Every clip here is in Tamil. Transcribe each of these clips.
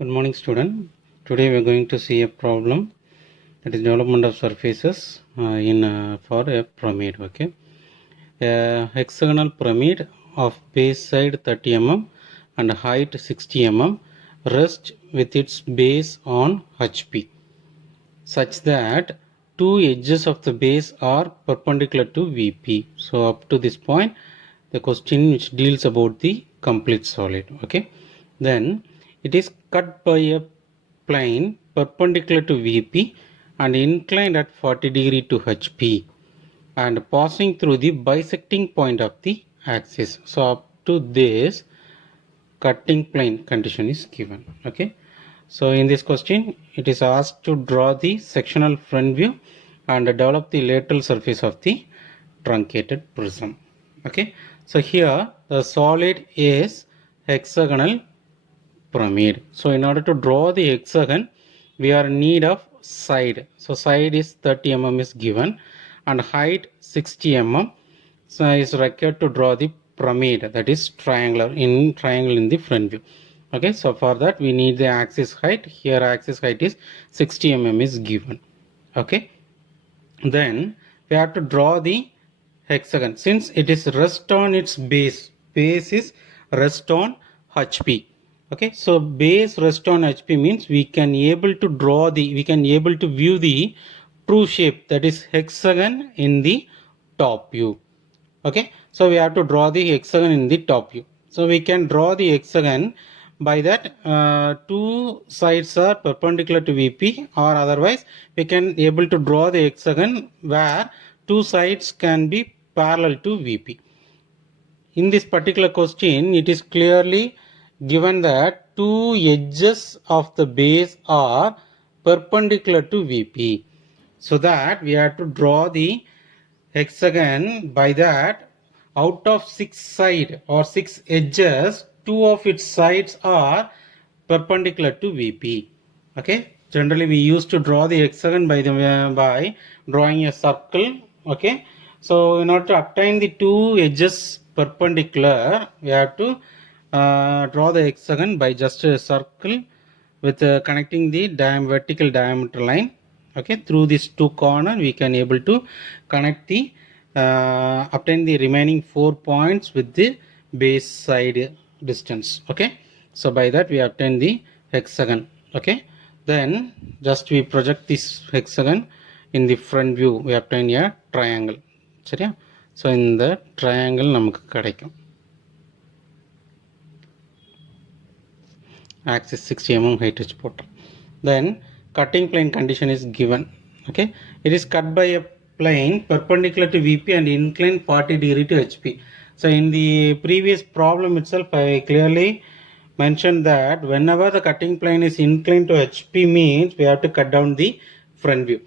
Good morning, student. Today we are going to see a problem, that is development of surfaces for a pyramid. Okay, a hexagonal pyramid of base side 30 mm and height 60 mm rests with its base on HP, such that two edges of the base are perpendicular to VP. So up to this point, the question which deals about the complete solid. Okay, then it is cut by a plane perpendicular to VP and inclined at 40 degree to HP and passing through the bisecting point of the axis. So up to this, cutting plane condition is given. Okay, so in this question it is asked to draw the sectional front view and develop the lateral surface of the truncated prism. Okay, so here the solid is hexagonal pyramid. So in order to draw the hexagon, we are in need of side. So side is 30 mm is given and height 60 mm. So is required to draw the pyramid, that is triangle in the front view. Okay, so for that we need the axis height. Here axis height is 60 mm is given. Okay, then we have to draw the hexagon. Since it is rest on its base is rest on HP. Okay, so base rest on HP means we can able to view the true shape, that is hexagon, in the top view. Okay, so we have to draw the hexagon in the top view. So we can draw the hexagon by that two sides are perpendicular to VP, or otherwise we can able to draw the hexagon where two sides can be parallel to VP. In this particular question, it is clearly given that two edges of the base are perpendicular to VP. So that we have to draw the hexagon by that out of 6 sides or 6 edges, 2 of its sides are perpendicular to VP. Okay, generally we used to draw the hexagon by drawing a circle. Okay, so in order to obtain the two edges perpendicular, we have to draw the hexagon by just a circle with connecting the vertical diameter line. Okay, through these two corners we can able to connect the obtain the remaining 4 points with the base side distance. Okay, so by that we obtain the hexagon. Okay, then just we project this hexagon in the front view, we obtain a triangle. சரியா? so இந்த triangle நமக்கு கிடைக்கும். axis 60 mm height வச்சு போட்டோம். Then cutting plane condition is given. Okay, it is cut by a plane perpendicular to VP and inclined 40 degree to HP. So in the previous problem itself I clearly mentioned that whenever the cutting plane is inclined to HP means we have to cut down the front view.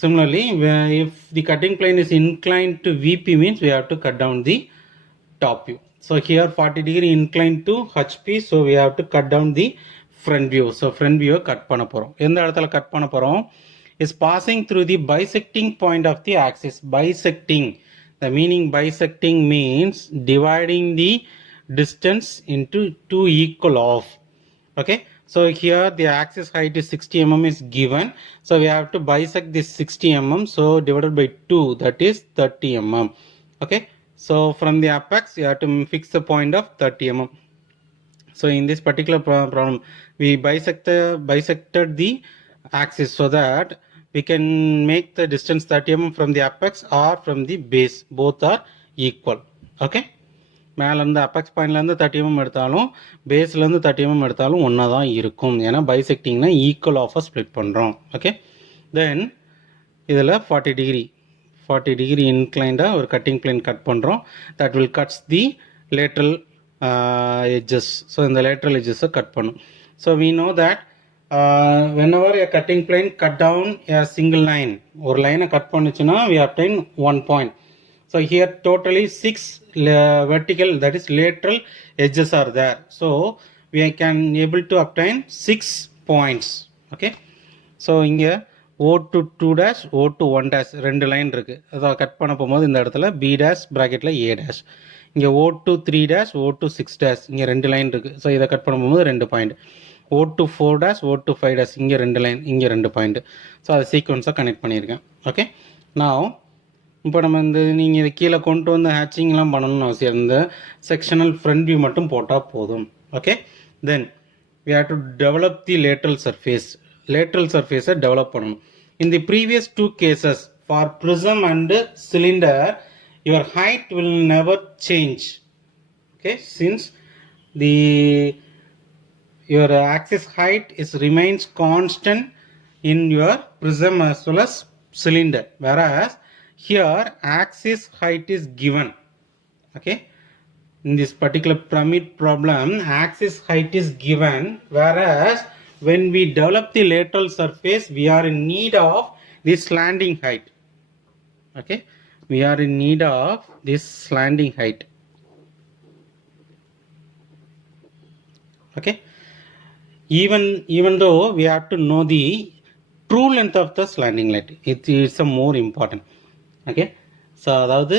Similarly, if the cutting plane is inclined to VP means we have to cut down the top view. So here 40 degree inclined to HP, so we have to cut down the front view. So front view cut பண்ண போறோம். எந்த இடத்துல cut பண்ண போறோம்? Is passing through the bisecting point of the axis. Bisecting. The meaning bisecting means dividing the distance into two equal half. Okay, so here the axis height is 60 mm is given, so we have to bisect this 60 mm, so divided by 2, that is 30 mm. Okay, so from the apex you have to fix the point of 30 mm. So in this particular problem we bisected the axis so that we can make the distance 30 mm from the apex or from the base, both are equal. Okay, மேலேருந்து அபெக்ஸ் பாயிண்ட்லேருந்து 30 mm எடுத்தாலும் பேஸ்லேருந்து 30 mm எடுத்தாலும் ஒன்றா தான் இருக்கும். ஏன்னா பைசெக்டிங்னா ஈக்குவல் ஆஃபாக ஸ்ப்ளிட் பண்ணுறோம். ஓகே, தென் இதில் 40 டிகிரி இன்க்ளைண்டாக ஒரு கட்டிங் பிளேன் கட் பண்ணுறோம். That will cuts the lateral edges. So இந்த லேட்ரல் எட்ஜஸை கட் பண்ணும். So we know that whenever a cutting plane cut down a single line, ஒரு லைனை கட் பண்ணுச்சுன்னா we obtain 1 point. So here totally 6 vertical, that is lateral edges are there. So we can able to obtain 6 points. Okay, so இங்க O to 2 dash O to 1 dash ரெண்டு லைன் இருக்கு. அதை கட் பண்ண போகும்போது இந்த இடத்துல B dash bracketல A dash, இங்க O to 3 dash O to 6 dash இங்க ரெண்டு லைன் இருக்கு. ஸோ இதை கட் பண்ண போகும்போது 2 point. O to 4 dash O to 5 dash இங்கே 2 லைன் இங்கே 2 பாயிண்ட். ஸோ அதை சீக்வன்ஸாக கனெக்ட் பண்ணியிருக்கேன். ஓகே, நான் இப்போ நம்ம இந்த நீங்கள் இதை கீழே கொண்டு வந்து ஹேச்சிங்லாம் பண்ணணும்னு அவசியம். இந்த செக்ஷனல் ஃப்ரண்ட் வியூ மட்டும் போட்டால் போதும். Okay, then we have to develop the lateral surface. Lateral surface develop பண்ணணும். In the previous two cases for prism and cylinder, your height will never change. Okay, since your axis height is remains constant in your prism as well as cylinder, whereas here axis height is given. Okay, in this particular pyramid problem, axis height is given, whereas when we develop the lateral surface, we are in need of this slanting height. Okay, we are in need of this slanting height. Okay, even though we have to know the true length of the slanting height, it is a more important. Okay, so அதாவது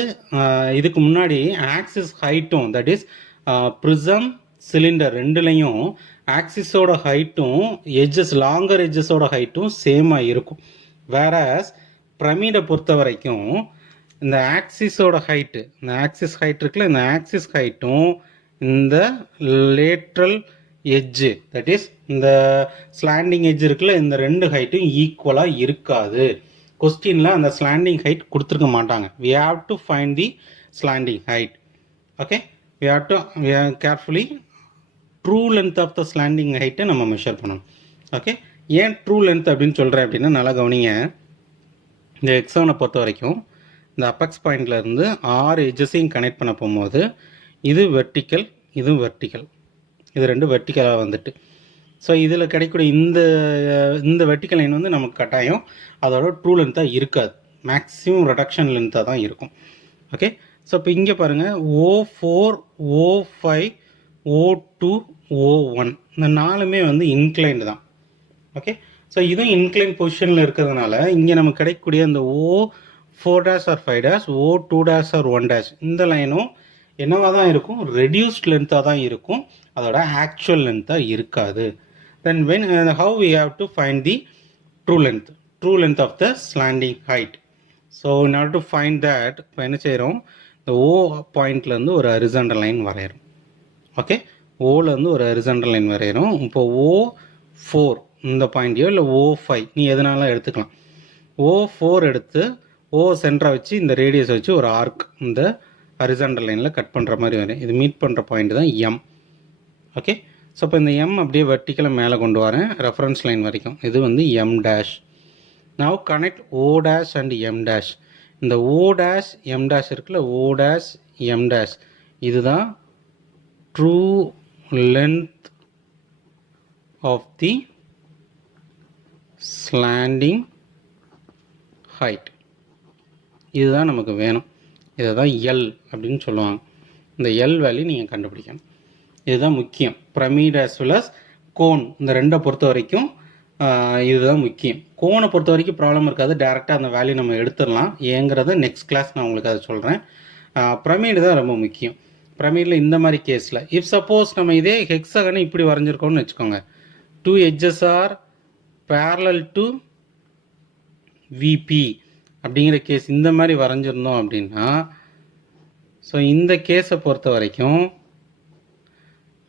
இதுக்கு முன்னாடி ஆக்சிஸ் ஹைட்டும், தட் இஸ் ப்ரிசம் சிலிண்டர் ரெண்டுலேயும் ஆக்சிஸோட ஹைட்டும் எட்ஜஸ் லாங்கர் எட்ஜஸோட ஹைட்டும் சேமாக இருக்கும். வேறஸ் பிரமிடை பொறுத்த வரைக்கும் இந்த ஆக்சிஸோட ஹைட்டு, இந்த ஆக்சிஸ் ஹைட் இருக்குல்ல, இந்த ஆக்சிஸ் ஹைட்டும் இந்த லேட்ரல் எட்ஜு, தட் இஸ் இந்த ஸ்லாண்டிங் எட்ஜ் இருக்குல்ல, இந்த ரெண்டு ஹைட்டும் ஈக்குவலாக இருக்காது. கொஸ்டினில் அந்த ஸ்லாண்டிங் ஹைட் கொடுத்துருக்க மாட்டாங்க. we have to find the slanting height. okay, we have to carefully true length of the slanting height நம்ம மெஷர் பண்ணணும். ஓகே, ஏன் ட்ரூ லென்த் அப்படின்னு சொல்கிறேன் அப்படின்னா, நல்லா கவனிங்க. இந்த எக்ஸானை பொறுத்த வரைக்கும் இந்த அப்பெக்ஸ் பாயிண்டில் இருந்து 6 எட்ஜஸையும் கனெக்ட் பண்ண போகும்போது இது வெர்டிக்கல், இது வெர்டிக்கல், இது ரெண்டு வெர்டிக்கலாக வந்துட்டு, ஸோ இதில் கிடைக்கக்கூடிய இந்த வெர்டிக்கல் லைன் வந்து நமக்கு கட்டாயம் அதோட ட்ரூ லென்த்தாக இருக்காது, மேக்ஸிமம் ரிடக்ஷன் லென்த்தாக தான் இருக்கும். ஓகே, ஸோ இப்போ இங்கே பாருங்கள், O4, O5, O2, O1 இந்த 4மே வந்து இன்க்ளைன்டு தான். ஓகே, ஸோ இதுவும் இன்க்ளைன் பொசிஷனில் இருக்கிறதுனால இங்கே நமக்கு கிடைக்கக்கூடிய அந்த O4 dash or 5 dash, O2 dash or 1 dash இந்த லைனும் என்னவாக தான் இருக்கும், ரெடியூஸ்ட் லென்த்தாக தான் இருக்கும், அதோட ஆக்சுவல் லென்த்தாக இருக்காது. Then how we have to find the true length of the slanting height. So in order to find that, இப்போ என்ன செய்கிறோம், இந்த O பாயிண்ட்லேருந்து ஒரு ஹரிசாண்டல் லைன் வரைகிறோம். ஓகே, ஓலேருந்து ஒரு ஹரிசாண்டல் லைன் வரைகிறோம். இப்போ O4 இந்த பாயிண்ட்டையோ இல்லை O5 நீ எதனாலும் எடுத்துக்கலாம். O4 எடுத்து O சென்டராக வச்சு இந்த ரேடியஸை வச்சு ஒரு ஆர்க் இந்த ஹரிசாண்டல் லைனில் கட் பண்ணுற மாதிரி வரும். இது மீட் பண்ணுற பாயிண்ட் தான் M. ஓகே, ஸோ இப்போ இந்த M அப்படியே வெர்டிக்கலாக மேலே கொண்டு வரேன் ரெஃபரன்ஸ் லைன் வரைக்கும். இது வந்து M dash. Now connect O dash and M dash. இந்த O டேஷ் M டேஷ் இருக்குல்ல, O டேஷ் M டேஷ் இதுதான் true length of the slanting height. இதுதான் நமக்கு வேணும். இதை தான் L அப்படின்னு சொல்லுவாங்க. இந்த L வேல்யூ நீங்கள் கண்டுபிடிக்கணும். இதுதான் முக்கியம். Pyramid as well as cone இந்த ரெண்டை பொறுத்த வரைக்கும் இதுதான் முக்கியம். கோனை பொறுத்த வரைக்கும் ப்ராப்ளம் இருக்காது, டேரெக்டாக அந்த வேல்யூ நம்ம எடுத்துடலாம். ஏங்கிறத நெக்ஸ்ட் கிளாஸ் நான் உங்களுக்கு அதை சொல்கிறேன். பிரமிடு தான் ரொம்ப முக்கியம். பிரமிடில் இந்த மாதிரி கேஸில் இஃப் சப்போஸ் நம்ம இதே ஹெக்ஸாகனை இப்படி வரைஞ்சிருக்கோம்னு வச்சுக்கோங்க, 2 edges are parallel to VP அப்படிங்கிற கேஸ் இந்த மாதிரி வரைஞ்சிருந்தோம் அப்படின்னா, ஸோ இந்த கேஸை பொறுத்த வரைக்கும்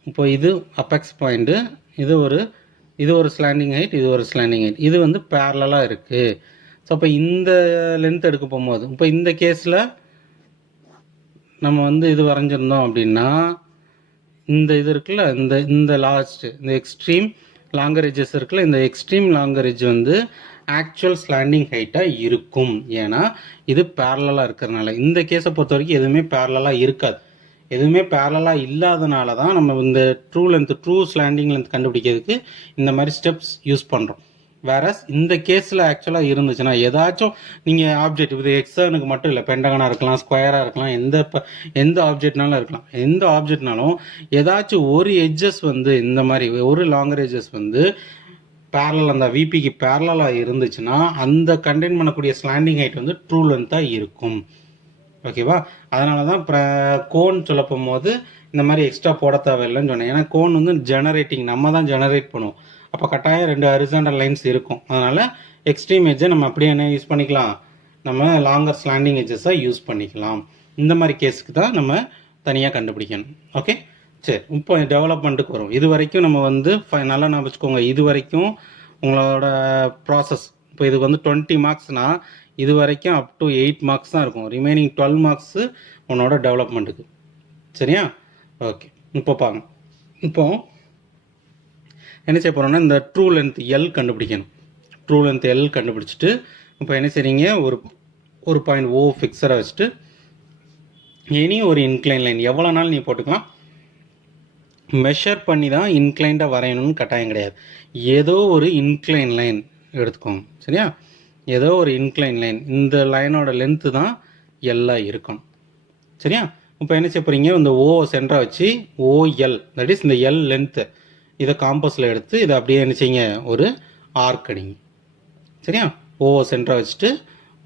இப்போ இது அப்பெக்ஸ் பாயிண்ட்டு, இது ஒரு ஸ்லாண்டிங் ஹைட், இது ஒரு ஸ்லாண்டிங் ஹைட், இது வந்து பேரலாக இருக்குது. ஸோ அப்போ இந்த லென்த் எடுக்க போகும்போது இப்போ இந்த கேஸில் நம்ம வந்து இது வரைஞ்சிருந்தோம் அப்படின்னா, இந்த இது இருக்குல்ல, இந்த லாஸ்ட் இந்த எக்ஸ்ட்ரீம் லாங்கர் எட்ஜஸ் இருக்குல்ல, இந்த எக்ஸ்ட்ரீம் லாங்கர் எட்ஜ் வந்து ஆக்சுவல் ஸ்லாண்டிங் ஹைட்டாக இருக்கும். ஏன்னா இது பேரலாக இருக்கிறதுனால. இந்த கேஸை பொறுத்த வரைக்கும் எதுவுமே பேரலாக இருக்காது. எதுவுமே பேரலாக இல்லாதனால தான் நம்ம இந்த ட்ரூ ஸ்லாண்டிங் லென்த் கண்டுபிடிக்கிறதுக்கு இந்த மாதிரி ஸ்டெப்ஸ் யூஸ் பண்ணுறோம். வேறஸ் இந்த கேஸில் ஆக்சுவலாக இருந்துச்சுன்னா ஏதாச்சும் நீங்கள் ஆப்ஜெக்ட், இது எக்ஸானுக்கு மட்டும் இல்லை, பெண்டகனாக இருக்கலாம், ஸ்கொயராக இருக்கலாம், எந்த ஆப்ஜெக்ட்னாலும் இருக்கலாம். எந்த ஆப்ஜெக்ட்னாலும் ஏதாச்சும் ஒரு எட்ஜஸ் வந்து இந்த மாதிரி ஒரு லாங்கர் எட்ஜஸ் வந்து பேரலல், அந்த விபிக்கு பேரலாக இருந்துச்சுன்னா அந்த கண்டெயின் பண்ணக்கூடிய ஸ்லாண்டிங் ஹைட் வந்து ட்ரூ லென்த்தாக இருக்கும். ஓகேவா? அதனால தான் கோன் சொல்ல போகும்போது இந்த மாதிரி எக்ஸ்ட்ரா போட தேவையில்லைன்னு சொன்னேன். ஏன்னா கோன் வந்து ஜெனரேட்டிங், நம்ம தான் ஜெனரேட் பண்ணுவோம். அப்போ கட்டாயம் 2 ஹரிசாண்டல் லைன்ஸ் இருக்கும். அதனால் எக்ஸ்ட்ரீம் எட்ஜை நம்ம அப்படியே என்ன யூஸ் பண்ணிக்கலாம், நம்ம லாங்கர் ஸ்லாண்டிங் எட்ஜஸாக யூஸ் பண்ணிக்கலாம். இந்த மாதிரி கேஸுக்கு தான் நம்ம தனியாக கண்டுபிடிக்கணும். ஓகே, சரி. இப்போ டெவலப்மெண்ட்டுக்கு வரும். இது வரைக்கும் நம்ம வந்து நல்லா நான் வச்சுக்கோங்க, இது வரைக்கும் உங்களோட ப்ராசஸ், இப்போ இது வந்து 20 மார்க்ஸ்னால் இது வரைக்கும் அப் டு 8 மார்க்ஸ் தான் இருக்கும். ரிமைனிங் 12 மார்க்ஸு உன்னோட டெவலப்மெண்ட்டுக்கு. சரியா? ஓகே, இப்போ பாருங்க. இப்போ என்ன செய்ய போகிறோம்னா, இந்த ட்ரூ லென்த் எல் கண்டுபிடிக்கணும். ட்ரூ லென்த் எல் கண்டுபிடிச்சிட்டு இப்போ என்ன செய்றீங்க, ஒரு பாயிண்ட் ஓ ஃபிக்ஸரை வச்சுட்டு எனி ஒரு இன்க்ளைன் லைன் எவ்வளோ நாள் நீ போட்டுக்கலாம். மெஷர் பண்ணி தான் இன்க்ளைண்டாக வரையணும்னு கட்டாயம் கிடையாது. ஏதோ ஒரு இன்க்ளைன் லைன் எடுத்துக்கோங்க. சரியா? ஏதோ ஒரு இன்க்ளைன் லைன், இந்த லைனோட லென்த்து தான் எல்லாம் இருக்கணும். சரியா? இப்போ என்ன செய்ய போகிறீங்க, இந்த ஓ சென்டராக வச்சு ஓஎல், தட் இஸ் இந்த எல் லென்த்து, இதை காம்பஸில் எடுத்து இதை அப்படியே என்ன செய்யுங்க, ஒரு ஆர்க் அடிங்க. சரியா? ஓ சென்டராக வச்சுட்டு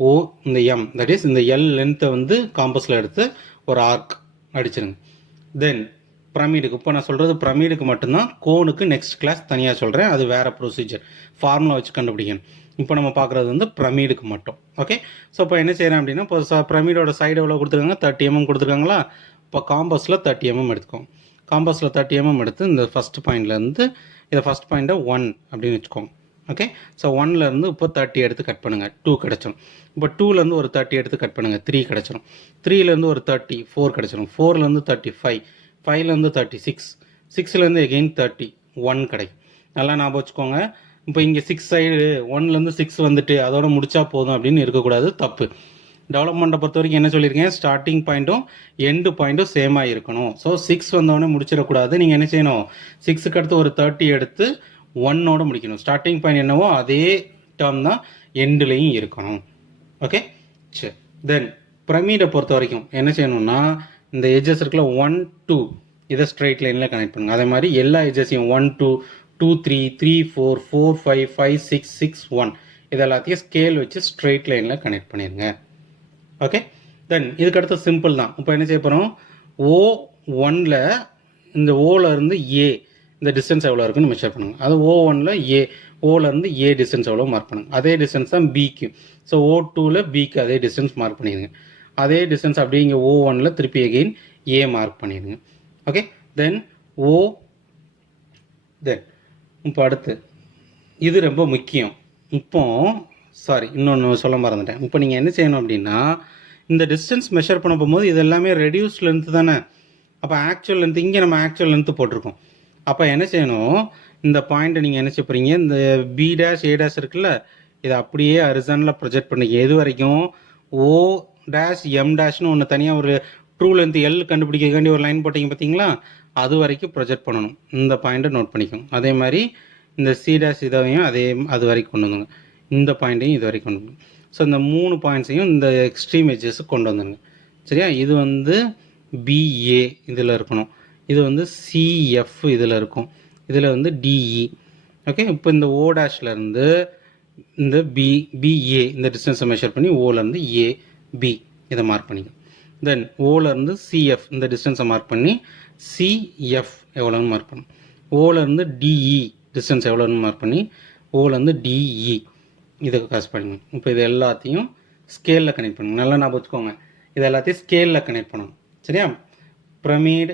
ஓ இந்த எம், தட் இஸ் இந்த எல் லென்த்தை வந்து காம்பஸில் எடுத்து ஒரு ஆர்க் அடிச்சிருங்க. தென் பிரமிடுக்கு, இப்போ நான் சொல்கிறது பிரமிடுக்கு மட்டும்தான். கோனுக்கு நெக்ஸ்ட் கிளாஸ் தனியாக சொல்கிறேன், அது வேறு ப்ரொசீஜர், ஃபார்முலா வச்சு கண்டுபிடிக்கணும். இப்போ நம்ம பார்க்குறது வந்து பிரமிடுக்கு மட்டும். ஓகே, ஸோ இப்போ என்ன செய்கிறேன் அப்படின்னா, இப்போ பிரமிடோட சைடு எவ்வளோ கொடுத்துருக்காங்க, 30 mm கொடுத்துருக்காங்களா. இப்போ காம்பஸில் 30 mm எடுத்துக்கோங்க. காம்பஸில் 30 mm எடுத்து இந்த ஃபஸ்ட் பாயிண்ட்லேருந்து இதை ஃபஸ்ட் பாயிண்ட்டை 1 அப்படின்னு வச்சுக்கோங்க. ஓகே, ஸோ 1லேருந்து இப்போ 30 எடுத்து கட் பண்ணுங்கள், 2 கிடச்சிரும். இப்போ 2லேருந்து ஒரு 30 எடுத்து கட் பண்ணுங்கள், 3 கிடச்சிரும். 3லேருந்து ஒரு 30, 4 கிடச்சிரும். 4லேருந்து 35, 5லேருந்து 36, 6லேருந்து எகெயின் 30, 1 கிடைக்கும். நல்லா ஞாபகம் வச்சுக்கோங்க. இப்போ இங்கே 6 சைடு 1லேருந்து 6 வந்துட்டு அதோட முடிச்சா போதும் அப்படின்னு இருக்கக்கூடாது, தப்பு. டெவலப்மெண்ட்டை பொறுத்த வரைக்கும் என்ன சொல்லியிருக்கேன், ஸ்டார்டிங் பாயிண்ட்டும் எண்டு பாயிண்ட்டும் சேமாக இருக்கணும். ஸோ 6 வந்தோடனே முடிச்சிடக்கூடாது. நீங்கள் என்ன செய்யணும், 6க்கு அடுத்து ஒரு 30 எடுத்து 1ஓட முடிக்கணும். ஸ்டார்டிங் பாயிண்ட் என்னவோ அதே டேர்ம் தான் எண்டுலேயும் இருக்கணும். ஓகே, சரி. தென் பிரமிடை பொறுத்த வரைக்கும் என்ன செய்யணும்னா, இந்த எட்ஜஸ் இருக்குல்ல 1, 2, இதை ஸ்ட்ரைட் லைனில் கனெக்ட் பண்ணுங்க. அதே மாதிரி எல்லா எட்ஜஸையும் 1, 2, 2, 3, 3, 4, 4, 5, 5, 6, 6, 1 இது எல்லாத்தையும் ஸ்கேல் வச்சு ஸ்ட்ரைட் லைனில் கனெக்ட் பண்ணிடுங்க. ஓகே, தென் இதுக்கு அடுத்து சிம்பிள் தான். இப்போ என்ன செய்ய போகிறோம், O1ல் இந்த ஓலேருந்து ஏ இந்த டிஸ்டன்ஸ் எவ்வளோ இருக்குன்னு மெஷர் பண்ணுங்கள். அது O1ல் ஏ, ஓலேருந்து ஏ டிஸ்டன்ஸ் எவ்வளோ மார்க் பண்ணுங்க. அதே டிஸ்டன்ஸ் தான் பிக்கு. ஸோ O2ல் பிக்கு அதே டிஸ்டன்ஸ் மார்க் பண்ணிடுங்க. அதே டிஸ்டன்ஸ் அப்படியே இங்கே O1ல் திருப்பி எகெயின் ஏ மார்க் பண்ணிடுங்க. ஓகே, தென் தென் இப்போ அடுத்து இது ரொம்ப முக்கியம். இப்போ சாரி, இன்னொன்று சொல்ல மறந்துட்டேன். இப்போ நீங்கள் என்ன செய்யணும் அப்படின்னா, இந்த டிஸ்டன்ஸ் மெஷர் பண்ண போகும்போது இது எல்லாமே ரெடியூஸ் லென்த்து தானே. அப்போ ஆக்சுவல் லென்த் இங்கே நம்ம ஆக்சுவல் லென்த்து போட்டிருக்கோம். அப்போ என்ன செய்யணும், இந்த பாயிண்ட்டை நீங்கள் என்ன செய்ய போகிறீங்க, இந்த பி டேஷ் ஏ டேஷ் இருக்குல்ல, இதை அப்படியே ஹரிசாண்டலாக ப்ரொஜெக்ட் பண்ணிக்க. எது வரைக்கும், ஓ டேஷ் எம் டேஷ்னு ஒன்று தனியாக ஒரு ட்ரூ லென்த் எல் கண்டுபிடிக்க ஒரு லைன் போட்டிங்க பார்த்தீங்களா, அது வரைக்கும் ப்ரொஜெக்ட் பண்ணணும். இந்த பாயிண்ட்டை நோட் பண்ணிக்கோங்க. அதே மாதிரி இந்த சி டேஷ் இதையும் அது வரைக்கும் கொண்டு வந்துங்க. இந்த பாயிண்ட்டையும் இது வரைக்கும் கொண்டு வந்துங்க. ஸோ இந்த 3 பாயிண்ட்ஸையும் இந்த எக்ஸ்ட்ரீம் எட்ஜஸுக்கு கொண்டு வந்துடுங்க. சரியா? இது வந்து பிஏ இதில் இருக்கணும், இது வந்து சிஎஃப் இதில் இருக்கும், இதில் வந்து டிஇ. ஓகே, இப்போ இந்த ஓ டேஷ்லேருந்து இந்த பிஏ இந்த டிஸ்டன்ஸை மெஷர் பண்ணி ஓலேருந்து ஏபி இதை மார்க் பண்ணிக்கணும். தென் ஓலேருந்து சிஎஃப் இந்த டிஸ்டன்ஸை மார்க் பண்ணி சிஎஃப் எவ்வளோன்னு மார்க் பண்ணணும். ஓலேருந்து டிஇ டிஸ்டன்ஸ் எவ்வளோன்னு மார்க் பண்ணி ஓலேருந்து டிஇ இதுக்கு காசு பண்ணணும். இப்போ இது எல்லாத்தையும் ஸ்கேலில் கனெக்ட் பண்ணணும். நல்லா ஞாபகம் வச்சுக்கோங்க, இது எல்லாத்தையும் ஸ்கேலில் கனெக்ட் பண்ணணும். சரியா? பிரமிட்,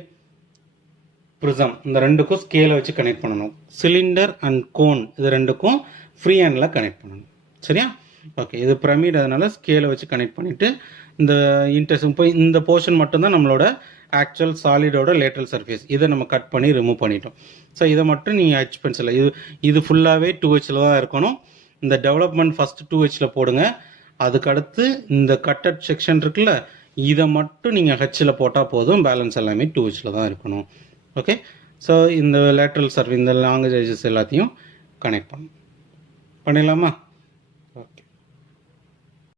ப்ரிசம் இந்த ரெண்டுக்கும் ஸ்கேலை வச்சு கனெக்ட் பண்ணணும். சிலிண்டர் அண்ட் கோன் இது ரெண்டுக்கும் ஃப்ரீ ஹேண்டில் கனெக்ட் பண்ணணும். சரியா? ஓகே, இது பிரமிட், அதனால் ஸ்கேலை வச்சு கனெக்ட் பண்ணிவிட்டு இந்த இன்டர்செக்ஷன் போய் இந்த போர்ஷன் மட்டும்தான் நம்மளோட ஆக்சுவல் சாலிடோட லேட்ரல் சர்ஃபேஸ். இதை நம்ம கட் பண்ணி ரிமூவ் பண்ணிட்டோம். ஸோ இதை மட்டும் நீங்கள் ஹெச் பென்சில் இது ஃபுல்லாகவே 2Hல தான் இருக்கணும். இந்த டெவலப்மெண்ட் ஃபஸ்ட்டு 2Hல போடுங்க. அதுக்கடுத்து இந்த கட்டட் செக்ஷன் இருக்குல்ல, இதை மட்டும் நீங்கள் ஹெச்சில் போட்டால் போதும். பேலன்ஸ் எல்லாமே 2Hல தான் இருக்கணும். ஓகே, ஸோ இந்த லேட்ரல் சர்ஃபேஸ் இந்த லாங்குவேஜஸ் எல்லாத்தையும் கனெக்ட் பண்ணிடலாமா?